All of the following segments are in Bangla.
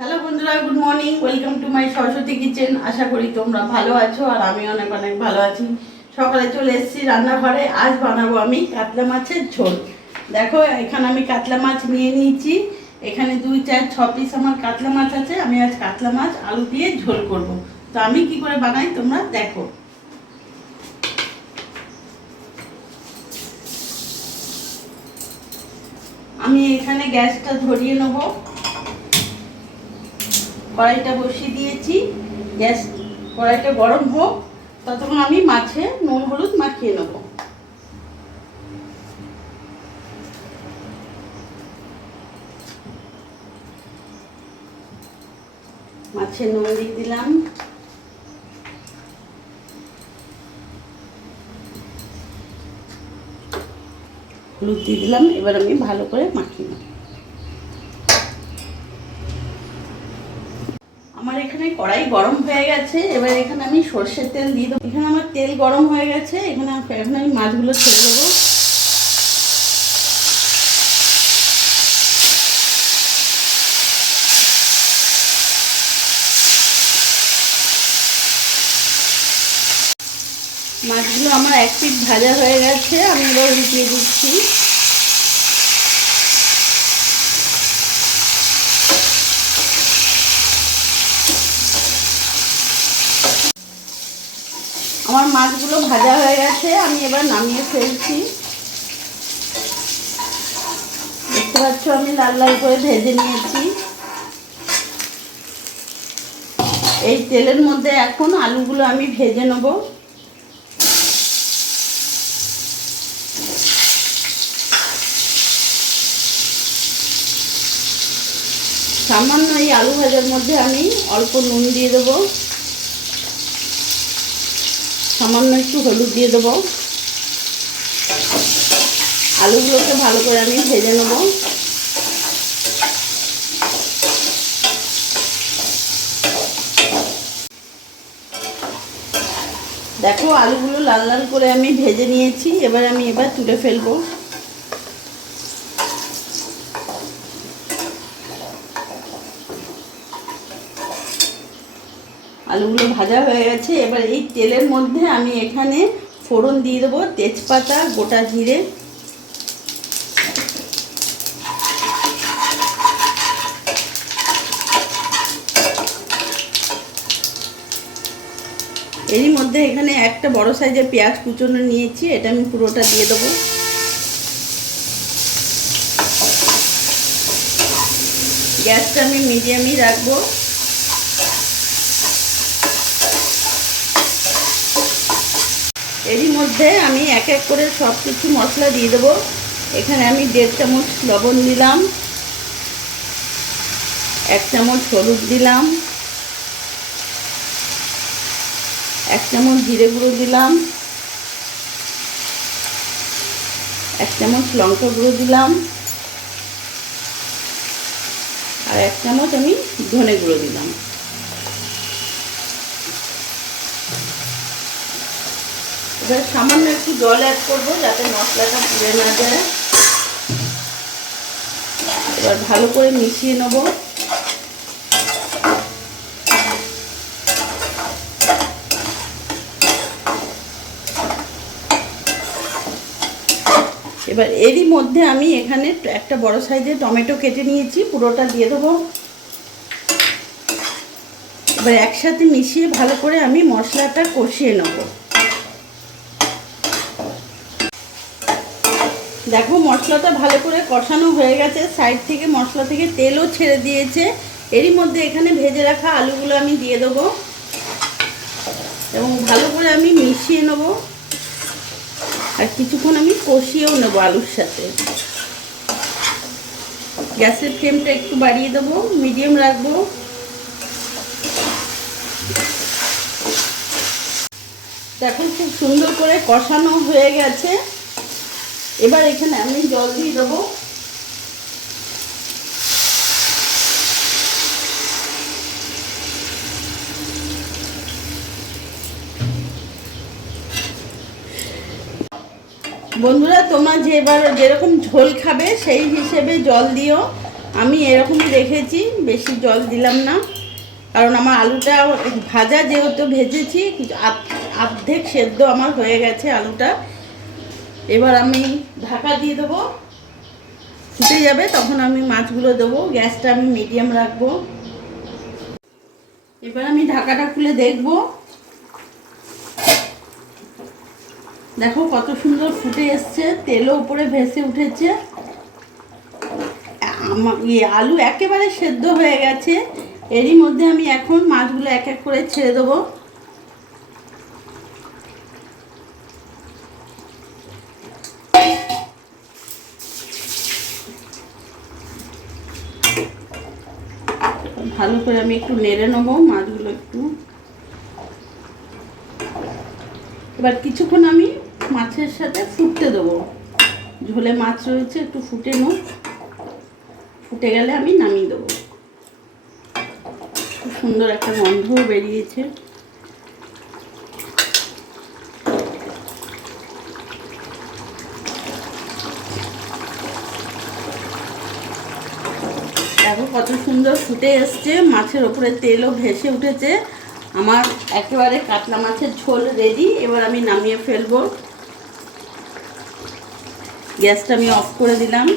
হ্যালো বন্ধুরা, good morning. Welcome to my Saraswati kitchen. আশা করি তোমরা ভালো আছো আর আমি অনেক অনেক ভালো আছি। সকালে চলে এসেছি রান্নাঘরে। আজ বানাবো আমি কাতলা মাছের ঝোল। দেখো, এখানে আমি কাতলা মাছ নিয়ে নিয়েছি। এখানে 2, 4, 6 পিস আমার কাতলা মাছ আছে। আমি আজ কাতলা মাছ আলু দিয়ে ঝোল করব। তো আমি কি করে বানাই তোমরা দেখো। আমি এখানে গ্যাসটা ধরিয়ে নেবো। কড়াইটা বসিয়ে দিয়েছি। গ্যাস কড়াইটা গরম হোক, ততক্ষণ আমি মাছে নুন হলুদ মাখিয়ে নেব। মাছে নুন দিয়ে দিলাম, হলুদ দিয়ে দিলাম। এবার আমি ভালো করে মাখিয়ে নেব। আমার এখানে কড়াই গরম হয়ে গেছে। এবার এখানে আমি সর্ষের তেল দিয়ে দেবো। এখানে আমার তেল গরম হয়ে গেছে। এখন আমি মাছগুলো ছেড়ে দেবো। মাছগুলো আমার এক পিঠ ভাজা হয়ে গেছে। আমি এবার উল্টিয়ে দিচ্ছি। আমার মাছগুলো ভাজা হয়ে গেছে। আমি এবার নামিয়ে ফেলছি। দেখতে পাচ্ছ আমি লাল লাল করে ভেজে নিয়েছি। এই তেলের মধ্যে এখন আলুগুলো আমি ভেজে নেব। সামান্য এই আলু ভাজার মধ্যে আমি অল্প নুন দিয়ে দেবো, সামান্য একটু হলুদ দিয়ে দেবো। আলুগুলোকে ভালো করে আমি ভেজে নেব। দেখো, আলুগুলো লাল লাল করে আমি ভেজে নিয়েছি। এবার তুলে ফেলবো। আলুগুলো ভাজা হয়ে গেছে। এবার এই তেলের মধ্যে আমি এখানে ফোড়ন দিয়ে দেবো, তেজপাতা, গোটা জিরে। এরই মধ্যে এখানে একটা বড় সাইজের পেঁয়াজ কুচনো নিয়েছি, এটা আমি পুরোটা দিয়ে দেবো। গ্যাসটা আমি মিডিয়ামই রাখবো। এরই মধ্যে আমি এক এক করে সব কিছু মশলা দিয়ে দেবো। এখানে আমি 1.5 চামচ লবণ দিলাম, 1 চামচ হলুদ দিলাম, 1 চামচ জিরে গুঁড়ো দিলাম, 1 চামচ লঙ্কা গুঁড়ো দিলাম, আর 1 চামচ আমি ধনে গুঁড়ো দিলাম। এবার সামান্য একটু জল অ্যাড করবো যাতে মশলাটা পুড়ে না যায়। এবার ভালো করে মিশিয়ে নেব। এবার এরই মধ্যে আমি এখানে একটা বড় সাইজের টমেটো কেটে নিয়েছি, পুরোটা দিয়ে দেবো। এবার একসাথে মিশিয়ে ভালো করে আমি মশলাটা কষিয়ে নেব। দেখো, মশলাটা ভালো করে কষানো হয়ে গেছে। সাইড থেকে মশলা থেকে তেলও ছেড়ে দিয়েছে। এরই মধ্যে এখানে ভেজে রাখা আলুগুলো আমি দিয়ে দেবো এবং ভালো করে আমি মিশিয়ে নেব। আর কিছুক্ষণ আমি কষিয়েও নেব আলুর সাথে। গ্যাসের ফ্লেমটা একটু বাড়িয়ে দেবো, মিডিয়াম রাখবো। দেখো, খুব সুন্দর করে কষানো হয়ে গেছে। এবার এখানে আমি জল দিয়ে দেবো। বন্ধুরা, তোমরা যেরকম ঝোল খাবে সেই হিসেবে জল দিও। আমি এরকমই রেখেছি, বেশি জল দিলাম না, কারণ আমার আলুটা ভাজা যেহেতু ভেজেছি, অর্ধেক সেদ্ধ আমার হয়ে গেছে আলুটা। এবার আমি ঢাকা দিয়ে দেবো, ফুটে যাবে তখন আমি মাছগুলো দেবো। গ্যাসটা আমি মিডিয়াম রাখবো। এবার আমি ঢাকাটা খুলে দেখবো। দেখো কত সুন্দর ফুটে এসছে, তেলও উপরে ভেসে উঠেছে। আলু একেবারে সেদ্ধ হয়ে গেছে। এরই মধ্যে আমি এখন মাছগুলো এক এক করে ছেড়ে দেবো। ভালো করে আমি একটু নেড়ে নেবো মাছগুলো একটু। এবার কিছুক্ষণ আমি মাছের সাথে ফুটতে দেবো। ঝোলে মাছ রয়েছে, একটু ফুটে নোক, ফুটে গেলে আমি নামিয়ে দেবো। খুব সুন্দর একটা গন্ধও বেরিয়েছে। দেখো কত সুন্দর ফুটে এসছে, মাছের ওপরে তেলও ভেসে উঠেছে। আমার একেবারে কাতলা মাছের ঝোল রেডি। এবার আমি নামিয়ে ফেলবো। গ্যাসটা আমি অফ করে দিলাম।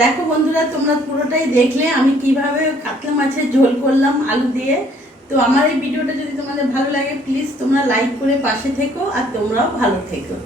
দেখো বন্ধুরা, তোমরা পুরোটাই দেখলে আমি কিভাবে কাতলা মাছের ঝোল করলাম আলু দিয়ে। তো আমার এই ভিডিওটা যদি তোমাদের ভালো লাগে, প্লিজ তোমরা লাইক করে পাশে থেকো, আর তোমরাও ভালো থেকো।